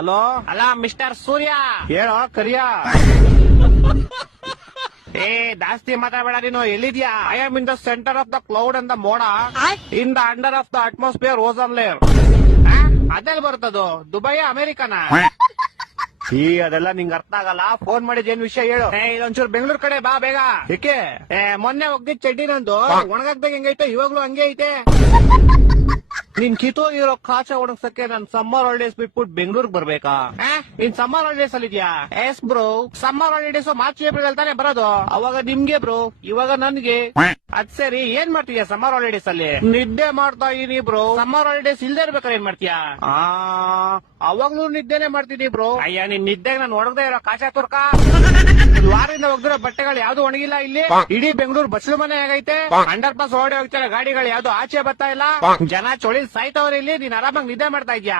Hello, ಅಲ್ಲ mister ಸೂರ್ಯ, ಹೇಳೋ ಕರಿಯ. ಏ ಜಾಸ್ತಿ ಮಾತಾಡಬೇಡ. ನೀನು ಎಲ್ಲಿದ್ಯಾ? I am in the centre of the cloud and the ಮೋಡ, in the under of the atmosphere ozone layer. ಅದೆಲ್ಲಿ ಬರ್ತದು? ದುಬೈ ಅಮೆರಿಕನ? ಈ ಅದೆಲ್ಲ ನಿಂಗೆ ಅರ್ಥ ಆಗಲ್ಲ. ಫೋನ್ ಮಾಡಿದ್ ಏನ್ ವಿಷಯ ಹೇಳು. ಇದೊಂಚೂರು ಬೆಂಗಳೂರು ಕಡೆ ಬಾ ಬೇಗ. ಏಕೆ? ಮೊನ್ನೆ ಹೋಗ್ದಿದ್ ಚಡ್ಡಿ ನಂದು ಒಣಗಾಕ್ದಾಗ ಹೆಂಗೈತೆ, ಇವಾಗ್ಲೂ ಹಂಗೆ ಐತೆ. ನಿನ್ ಕಿತ್ತೋಗಿರೋ ಕಾಚ ಒಣಗ್ಸಕ್ಕೆ ನಾನ್ ಸಮ್ಮರ್ ಹಾಲಿಡೇಸ್ ಬಿಟ್ಬಿಟ್ಟು ಬೆಂಗಳೂರಿಗೆ ಬರ್ಬೇಕಾ? ನೀನ್ ಸಮ್ಮರ್ ಹಾಲಿಡೇಸ್ ಅಲ್ಲಿ ಇದ್ಯಾ? S bro. Summer holidays March April ಅಲ್ಲಿ ತಾನೇ ಬರೋದು. ಅವಾಗ ನಿಮ್ಗೆ ಬ್ರೋ, ಇವಾಗ ನನ್ಗೆ. ಅದ್ ಸರಿ, ಏನ್ ಮಾಡ್ತೀಯ ಸಮ್ಮರ್ ಹಾಲಿಡೇಸ್ ಅಲ್ಲಿ? ನಿದ್ದೆ ಮಾಡ್ತಾ ಇದೀನಿ ಬ್ರೋ. ಸಮ್ಮರ್ ಹಾಲಿಡೇಸ್ ಇಲ್ದೇ ಇರ್ಬೇಕಾದ್ರೆ ಏನ್ ಮಾಡ್ತೀಯಾ? ಅವಾಗ್ಲೂ ನಿದ್ದೆನೆ ಮಾಡ್ತೀನಿ ಬ್ರೋ. ಅಯ್ಯ, ನಿನ್ ನಿದ್ದೆಗೆ ನಾನು ಒಣಗದೆ ಇರೋ ಕಾಚ ತುರ್ಕ. ವಾರದಿಂದ ಒಗ್ದಿರೋ ಬಟ್ಟೆಗಳು ಯಾವ್ದು ಒಣಗಿಲ್ಲ ಇಲ್ಲಿ. ಇಡೀ ಬೆಂಗಳೂರು ಬಸ್ಲು ಮನೆ ಆಗೈತೆ. ಅಂಡರ್ ಪಾಸ್ ಓಡಿ ಹೋಗ್ತಾರೆ ಗಾಡಿಗಳು, ಯಾವ್ದು ಆಚೆ ಬರ್ತಾ ಇಲ್ಲ. ಜನ ಚೊಳಿ ಸಾಯ್ತವ್ರೆ ಇಲ್ಲಿ. ನೀನ್ ಆರಾಮಾಗಿ ನಿದ್ದೆ ಮಾಡ್ತಾ ಇದ್ಯಾ?